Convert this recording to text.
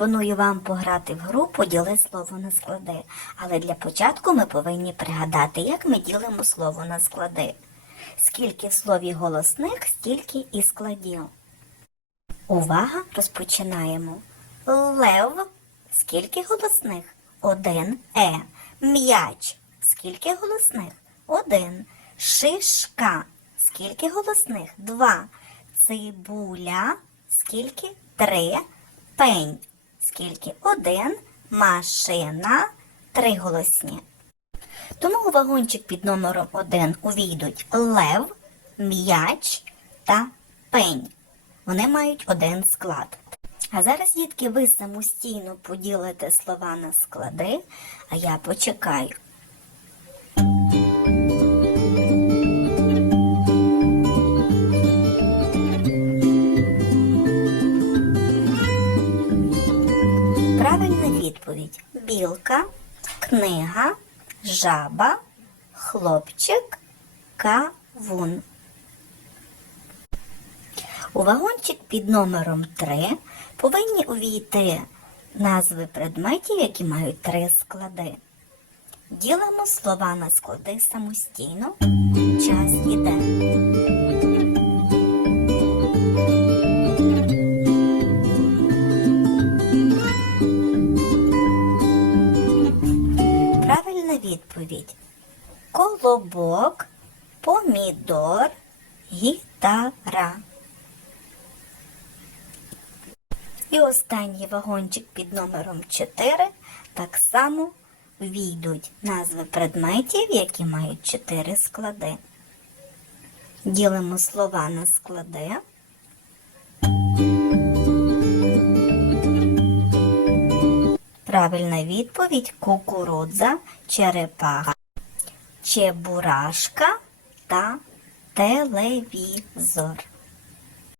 Пропоную вам пограти в гру поділи слово на склади. Але для початку ми повинні пригадати, як ми ділимо слово на склади. Скільки в слові голосних, стільки і складів. Увага, розпочинаємо. Лев. Скільки голосних? Один е. М'яч. Скільки голосних? Один. Шишка. Скільки голосних? Два. Цибуля. Скільки? Три. Пень. Скільки? Один. Машина. Три голосні. Тому у вагончик під номером 1 увійдуть лев, м'яч та пень. Вони мають один склад. А зараз, дітки, ви самостійно поділите слова на склади, а я почекаю. Правильна відповідь: білка, книга, жаба, хлопчик, кавун. У вагончик під номером 3 повинні увійти назви предметів, які мають три склади. Ділимо слова на склади самостійно. Час іде. Відповідь. Колобок, помідор, гітара. І останній вагончик під номером 4 так само війдуть назви предметів, які мають 4 склади. Ділимо слова на склади. Правильна відповідь кукурудза, черепаха, чебурашка та телевізор.